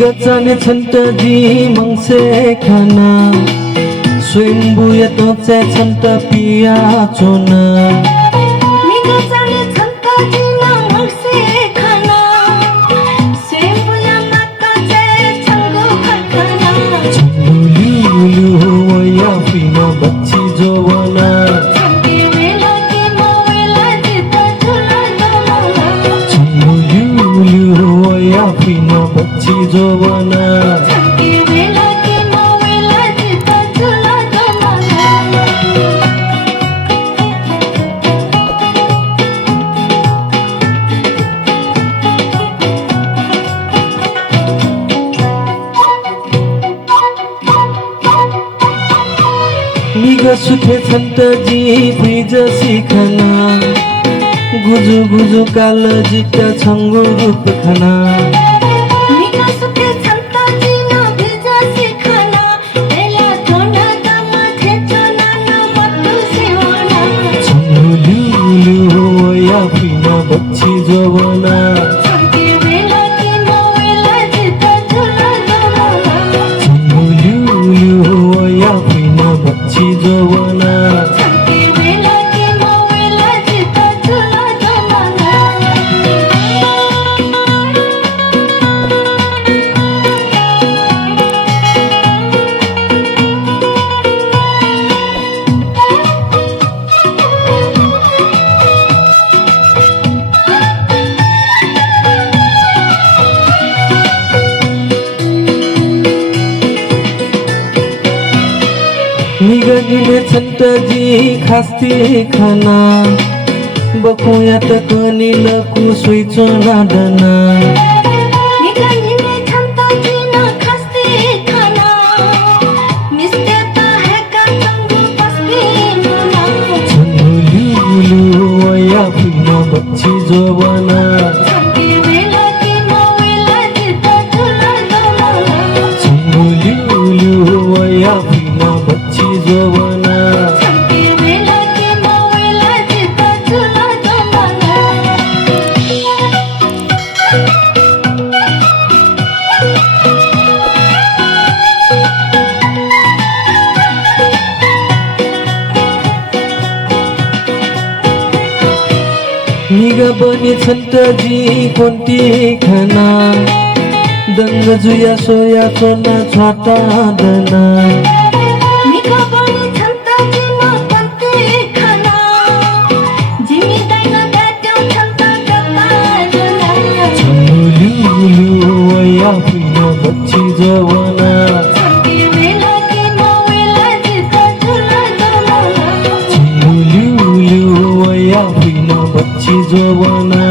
गजाने छन्त जी मंगसे खाना स्वयंभू येतोचे छन्त पिया चोना मी गजाने छन्त जी मंगसे खाना स्वयंभू येतोचे छंगो खरखाना छंगो लिu लिu वया पिना बच्ची जोवना छंगे वेला के मोवेला जिता झूला जमाना छंगो लिu लिu वया पिना बच्ची जोवना छंगे वेला के मोवेला जिता झूला जमाना निग सुखे छन्त जी फ्रिज सिखना गुजु गुजु काल जिता छंगो रूप खाना निका सुखे छन्त जी न भिजा सिखना बेला थोना दम थेचना न मत्तु सेवना छंगो लिu लिu वया पिना बच्ची जोवना छंगे वेला के मोवेला जिता झूला जमाना छंगो लिu लिu वया पिना बच्ची जोवना छंगे वेला के मोवेला जिता झूला जमाना निगनिले छन्त जी खास्ती खाना बकुयात कनिल कुसुइचो नादना निगनिले छन्त जी न खस्ती खाना मिस्ते ता है का चंगु पस्ती मना छंगो लिu लिu वया पिना बच्ची जोवना छंगे वेला के मोवेला जिता झूला जमाना छंगो लिu लिu वया पिना बच्ची जोवना छंगे वेला के मोवेला जिता झूला जमाना निगा बनी छन्त जी कोन्ती खाना दंग जुया सोया चोना छाटा दना निका बनी छन्त जी न पन्ते खाना जिमी दाइना ब्याट्यो छन्त जता जना छंगो लिu लिu वया पिना बच्ची जोवना छंगे वेला के मोवेला जिता झूला जमाना छंगो लिu लिu वया पिना बच्ची जोवना